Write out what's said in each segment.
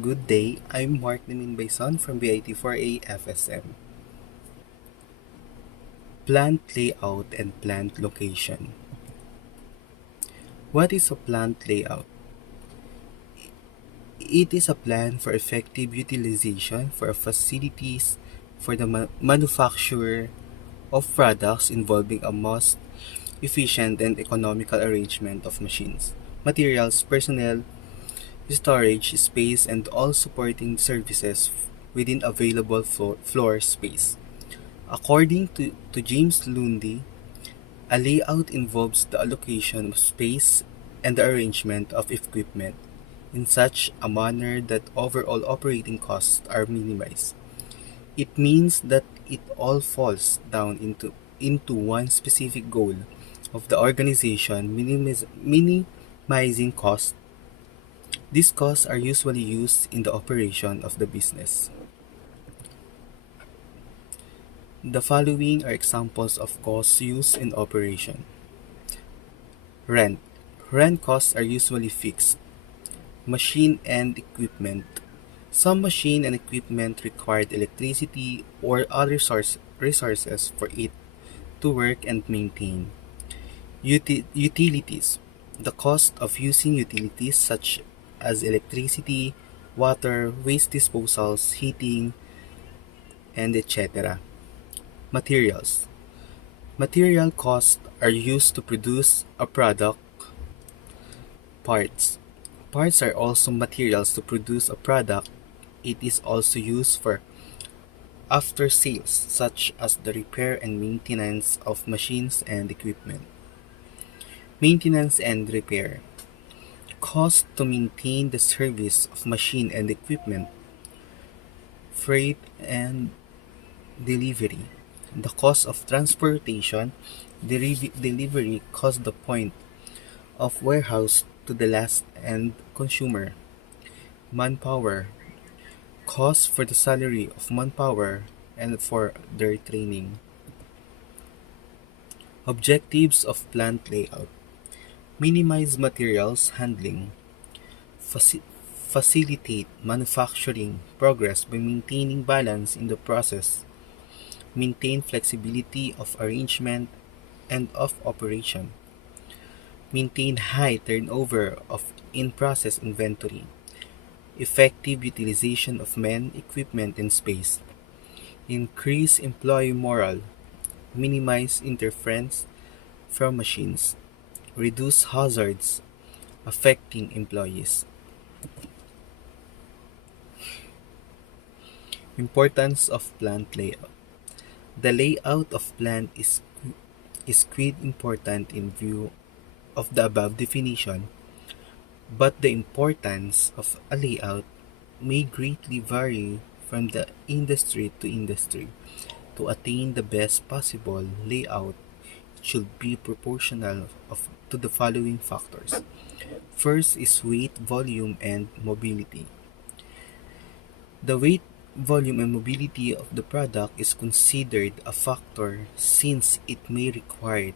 Good day, I'm Mark Namin Baison from BIT4A FSM. Plant layout and plant location. What is a plant layout? It is a plan for effective utilization for facilities for the manufacture of products involving a most efficient and economical arrangement of machines, materials, personnel, storage space, and all supporting services within available floor space. According to James Lundy, a layout involves the allocation of space and the arrangement of equipment in such a manner that overall operating costs are minimized. It means that it all falls down into one specific goal of the organization, minimizing costs. These costs are usually used in the operation of the business. The following are examples of costs used in operation. Rent. Rent costs are usually fixed. Machine and equipment. Some machine and equipment required electricity or other resources for it to work and maintain. Utilities. The cost of using utilities such as electricity, water, waste disposals, heating, and etc. Materials. Material costs are used to produce a product. Parts. Parts are also materials to produce a product. It is also used for after sales, such as the repair and maintenance of machines and equipment. Maintenance and repair. Cost to maintain the service of machine and equipment. Freight and delivery. The cost of transportation, delivery cost the point of warehouse to the last end consumer. Manpower. Cost for the salary of manpower and for their training. Objectives of plant layout. Minimize materials handling. Faci- Facilitate manufacturing progress by maintaining balance in the process. Maintain flexibility of arrangement and of operation. Maintain high turnover of in-process inventory. Effective utilization of men, equipment, and space. Increase employee morale. Minimize interference from machines. Reduce hazards affecting employees. Importance of plant layout. The layout of plant is quite important in view of the above definition, but the importance of a layout may greatly vary from the industry to industry. To attain the best possible layout, it should be proportional to the following factors. First is weight, volume, and mobility. The weight, volume, and mobility of the product is considered a factor since it may require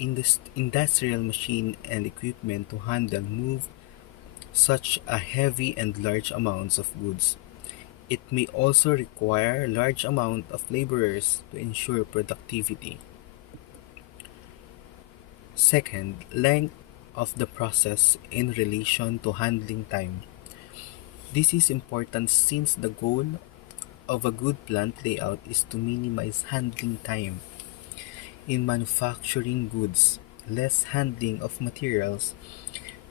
industrial machine and equipment to handle move such a heavy and large amounts of goods. It may also require large amount of laborers to ensure productivity. Second, length of the process in relation to handling time. This is important since the goal of a good plant layout is to minimize handling time. In manufacturing goods, less handling of materials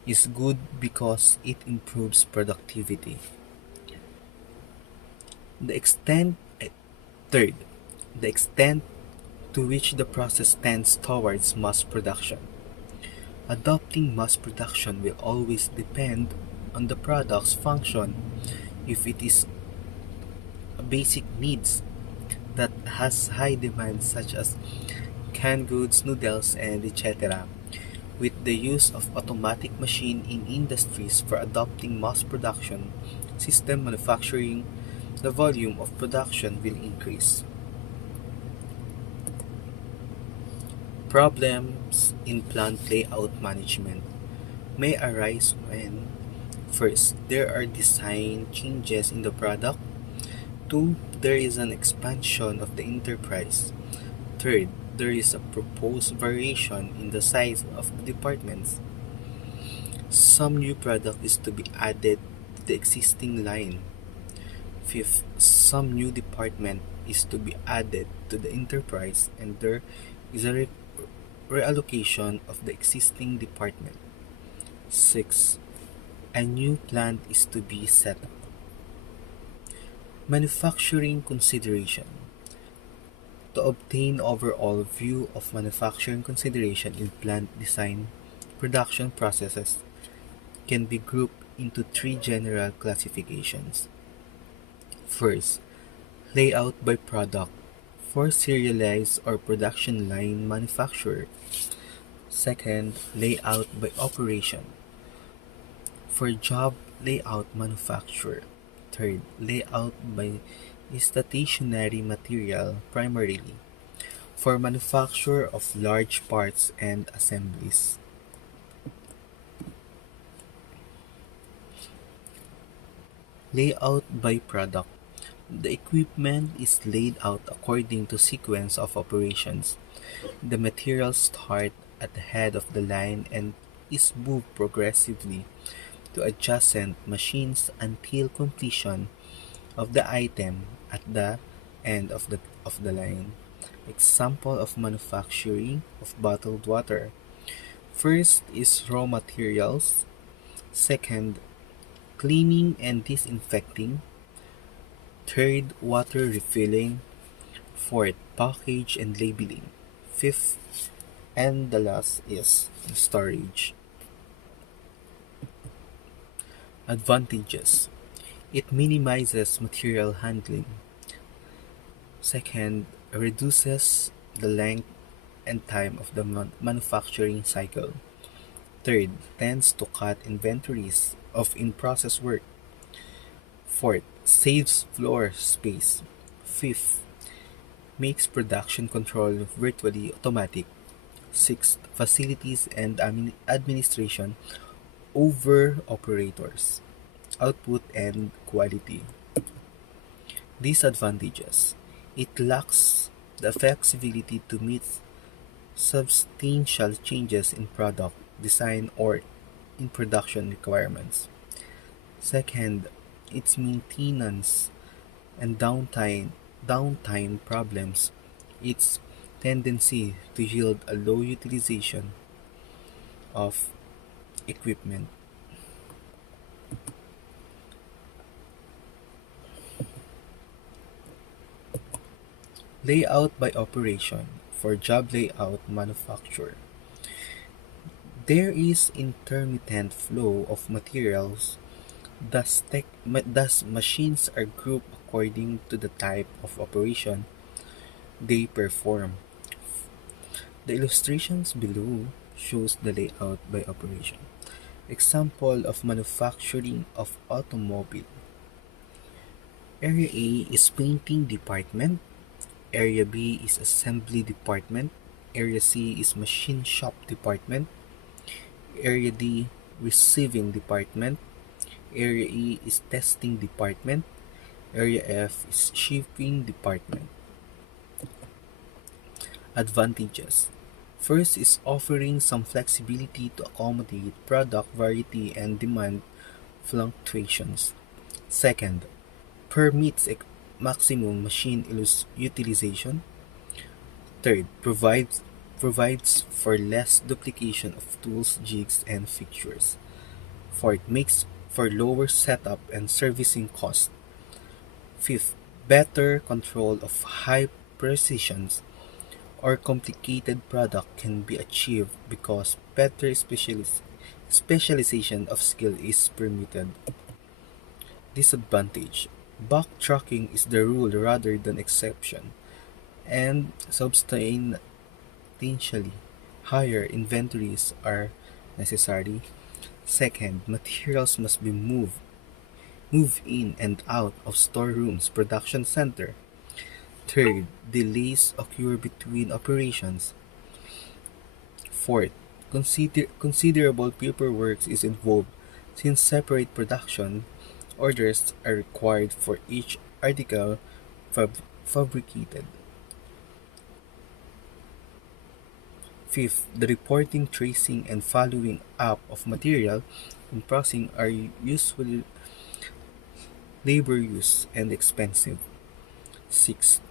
is good because it improves productivity. The extent Third, the extent to which the process tends towards mass production. Adopting mass production will always depend on the product's function. If it is a basic needs that has high demand such as canned goods, noodles, and etc. With the use of automatic machine in industries for adopting mass production system manufacturing, the volume of production will increase. Problems in plant layout management may arise when First, there are design changes in the product. Two, there is an expansion of the enterprise. Third, there is a proposed variation in the size of the departments. Some new product is to be added to the existing line. Fifth, some new department is to be added to the enterprise and there is a reallocation of the existing department. Six, a new plant is to be set up. Manufacturing consideration. To obtain overall view of manufacturing consideration in plant design, production processes can be grouped into three general classifications. First, layout by product for serialized or production line manufacturer. Second, layout by operation for job layout manufacturer. Third, layout by stationary material primarily for manufacture of large parts and assemblies. Layout by product. The equipment is laid out according to sequence of operations. The materials start at the head of the line and is moved progressively to adjacent machines until completion of the item at the end of the line. Example of manufacturing of bottled water. First is raw materials. Second, cleaning and disinfecting. Third, water refilling. Fourth, package and labeling. Fifth, and the last is storage. Advantages. It minimizes material handling. Second, reduces the length and time of the manufacturing cycle. Third, tends to cut inventories of in-process work. Fourth, saves floor space. Fifth, makes production control virtually automatic. Sixth, facilities and administration over operators. Output and quality. Disadvantages. It lacks the flexibility to meet substantial changes in product design or in production requirements. Second, its maintenance and downtime problems. Its tendency to yield a low utilization of equipment. Layout by operation for job layout manufacture. There is intermittent flow of materials, thus machines are grouped according to the type of operation they perform. The illustrations below shows the layout by operation. Example of manufacturing of automobile. Area A is painting department. Area B is assembly department. Area C is machine shop department. Area D receiving department. Area E is testing department. Area F is shipping department. Advantages. First is offering some flexibility to accommodate product variety and demand fluctuations. Second, permits maximum machine utilization. Third, provides for less duplication of tools, jigs, and fixtures. Fourth, makes for lower setup and servicing costs. Fifth, better control of high precisions or complicated product can be achieved because better specialization of skill is permitted. Disadvantage. Backtracking is the rule rather than exception, and substantially higher inventories are necessary. Second, materials must be moved in and out of storerooms, production center. Third, delays occur between operations. Fourth, considerable paperwork is involved since separate production orders are required for each article fabricated. Fifth, the reporting, tracing, and following up of material and processing are usually laborious and expensive. Sixth,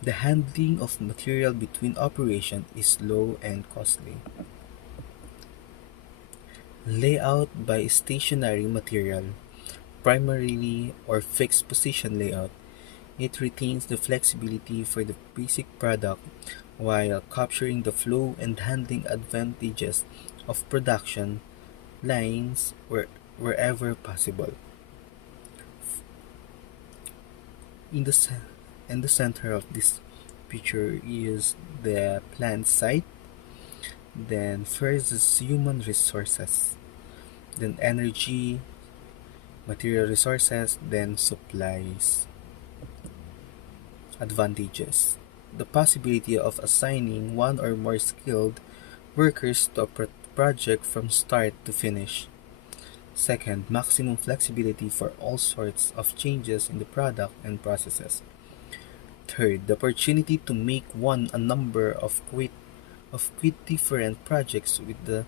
the handling of material between operation is slow and costly. Layout by stationary material, primarily or fixed position layout. It retains the flexibility for the basic product while capturing the flow and handling advantages of production lines wherever possible. In the, in the center of this picture is the plant site, then first is human resources, then energy, material resources, then supplies. Advantages: the possibility of assigning one or more skilled workers to a project from start to finish. Second, maximum flexibility for all sorts of changes in the product and processes. Third, the opportunity to make one a number of quite different projects with the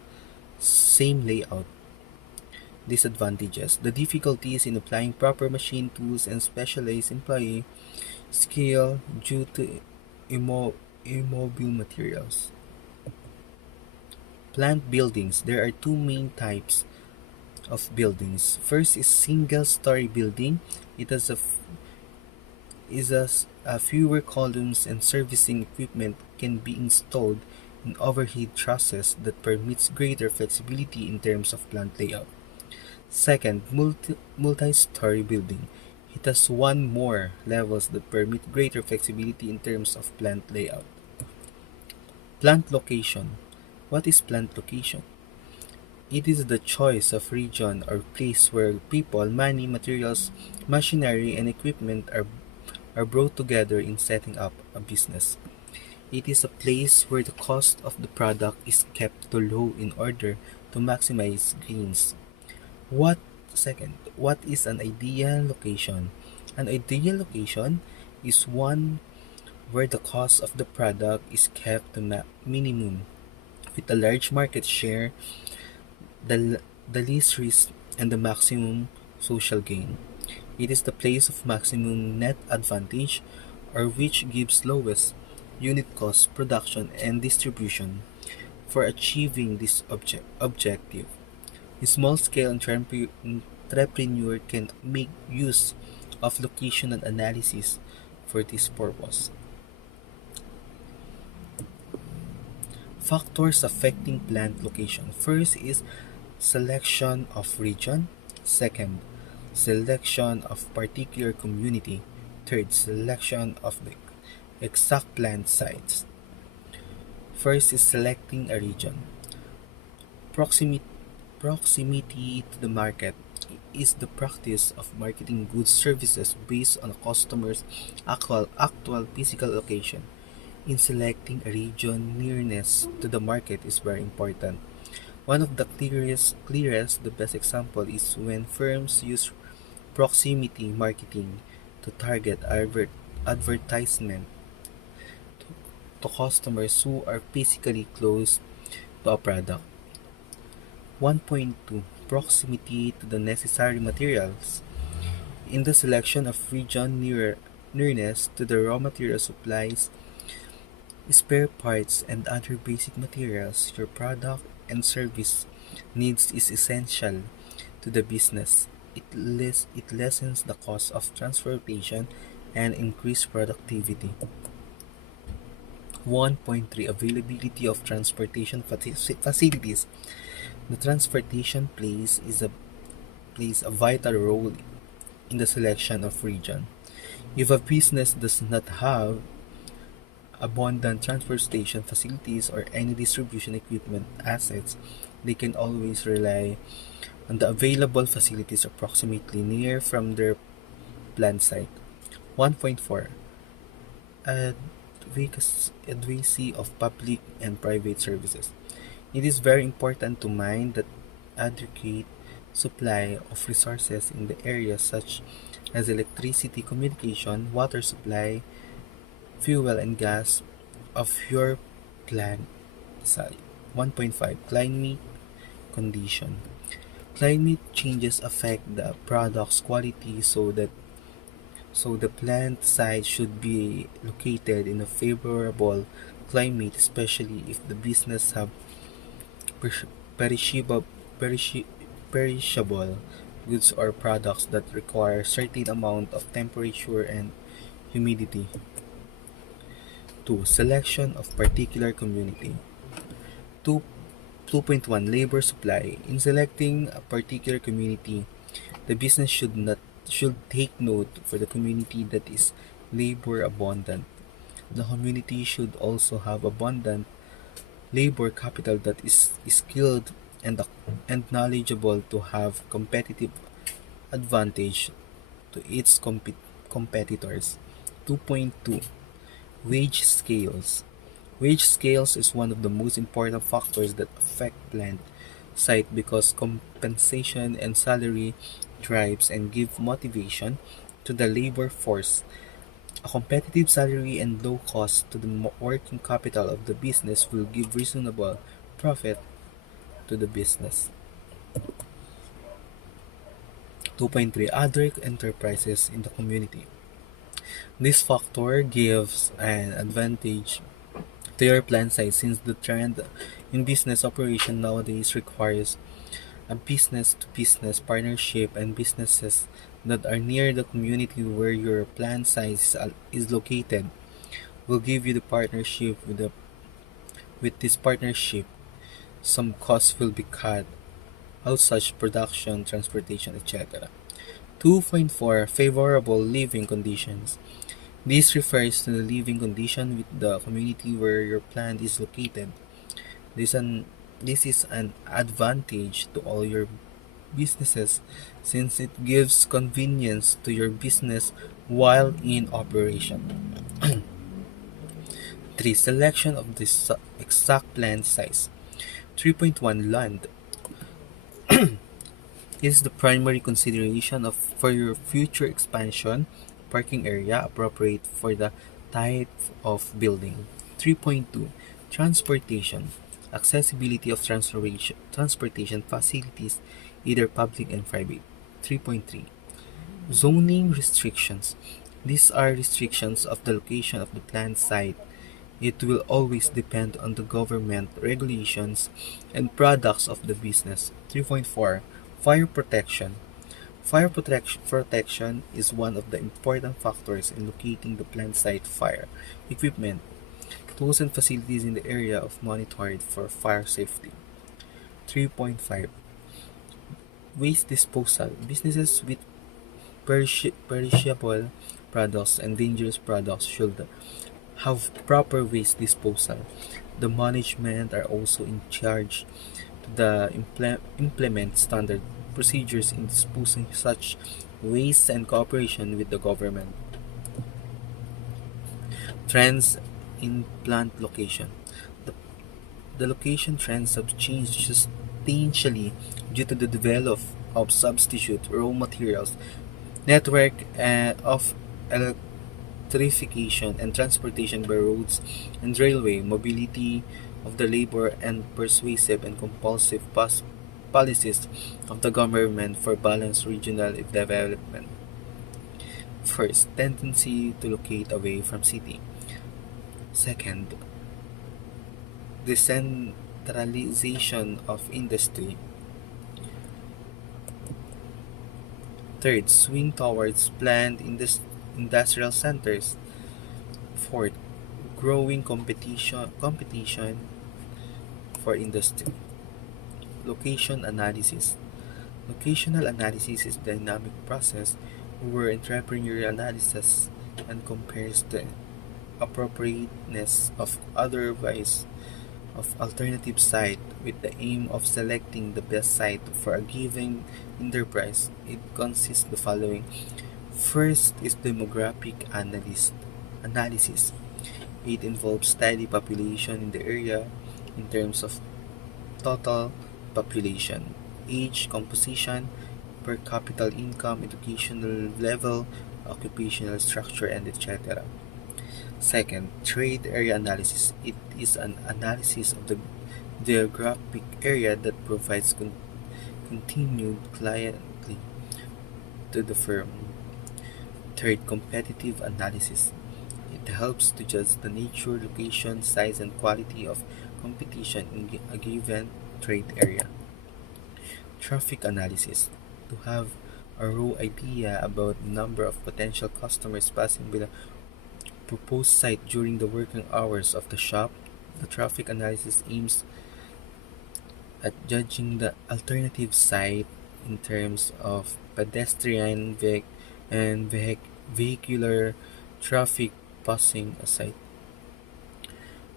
same layout. Disadvantages: the difficulties in applying proper machine tools and specialized employee skill due to immobile materials. Plant buildings. There are two main types of buildings. First is single-story building. It has a fewer columns and servicing equipment can be installed in overhead trusses that permits greater flexibility in terms of plant layout. Second, multi-story building. It has one more levels that permit greater flexibility in terms of plant layout. Plant location. What is plant location? It is the choice of region or place where people, money, materials, machinery, and equipment are brought together in setting up a business. It is a place where the cost of the product is kept to low in order to maximize gains. What what is an ideal location? An ideal location is one where the cost of the product is kept to minimum with a large market share, the, the least risk, and the maximum social gain. It is the place of maximum net advantage or which gives lowest unit cost production and distribution. For achieving this objective, a small-scale entrepreneur can make use of locational analysis for this purpose. Factors affecting plant location. First is selection of region. Second, selection of particular community. Third, selection of the exact plant sites. First is selecting a region. Proximity, proximity to the market is the practice of marketing goods services based on a customer's actual physical location. In selecting a region, nearness to the market is very important. One of the clearest, the best example is when firms use proximity marketing to target advertisement to customers who are physically close to a product. 1.2, proximity to the necessary materials. In the selection of region, nearness to the raw material supplies, spare parts, and other basic materials your product and service needs is essential to the business. It lessens the cost of transportation and increase productivity. 1.3, availability of transportation facilities. The transportation plays a vital role in the selection of region. If a business does not have abundant transportation facilities or any distribution equipment assets, they can always rely on the available facilities approximately near from their plant site. 1.4, advocacy of public and private services. It is very important to mind that advocate supply of resources in the area such as electricity, communication, water supply, fuel and gas of your plant site. 1.5 Climate condition. Climate changes affect the product's quality so the plant site should be located in a favorable climate, especially if the business have perishable, perish- perishable goods or products that require certain amount of temperature and humidity. 2. Selection of particular community. 2, 2.1 Labor supply. In selecting a particular community, the business should take note for the community that is labor abundant. The community should also have abundant labor capital that is skilled and knowledgeable to have competitive advantage to its competitors. 2.2 Wage scales. Wage scales is one of the most important factors that affect plant site because compensation and salary drives and give motivation to the labor force. A competitive salary and low cost to the working capital of the business will give reasonable profit to the business. 2.3 Other enterprises in the community. This factor gives an advantage to your plant site since the trend in business operation nowadays requires a business to business partnership, and businesses that are near the community where your plant site is located will give you the partnership with this partnership. Some costs will be cut out such production, transportation, etc. 2.4 Favorable living conditions. This refers to the living condition with the community where your plant is located. This, an, this is an advantage to all your businesses since it gives convenience to your business while in operation. 3. Selection of the exact plant size. 3.1 Land is the primary consideration for your future expansion. Parking area appropriate for the type of building. 3.2 Transportation. Accessibility of transportation facilities, either public and private. 3.3 Zoning restrictions. These are restrictions of the location of the plant site. It will always depend on the government regulations and products of the business. 3.4 Fire protection. Fire protection is one of the important factors in locating the plant site. Fire equipment, tools and facilities in the area of monitored for fire safety. 3.5 Waste disposal. Businesses with perishable products and dangerous products should have proper waste disposal. The management are also in charge to implement standard procedures in disposing such waste and cooperation with the government. Trends in plant location. The, the location trends have changed substantially due to the development of substitute raw materials, network of electrification and transportation by roads and railway, mobility of the labor, and persuasive and compulsive policies of the government for balanced regional development. First, tendency to locate away from city. Second, decentralization of industry. Third, swing towards planned industrial centers. Fourth, growing competition for industry. Location analysis. Locational analysis is a dynamic process where entrepreneurial analysis and compares the appropriateness of otherwise of alternative site with the aim of selecting the best site for a given enterprise. It consists of the following. First is demographic analysis. It involves study population in the area in terms of total population. age composition, per capita income, educational level, occupational structure, and etc. Second, trade area analysis. It is an analysis of the geographic area that provides continued cliently to the firm. Third, competitive analysis. It helps to judge the nature, location, size, and quality of competition in a given trade area. Traffic analysis. To have a raw idea about the number of potential customers passing by the proposed site during the working hours of the shop, the traffic analysis aims at judging the alternative site in terms of pedestrian and vehicular traffic passing a site.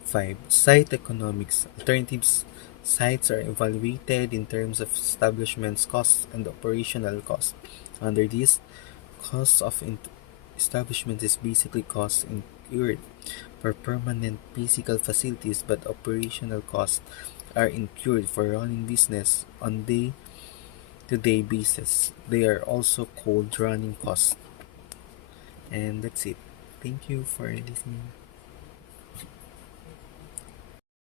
5. Site economics. Alternatives sites are evaluated in terms of establishment's costs and operational costs. Under this, cost of establishment is basically costs incurred for permanent physical facilities, but operational costs are incurred for running business on day-to-day basis. They are also called running costs. And that's it. Thank you for listening.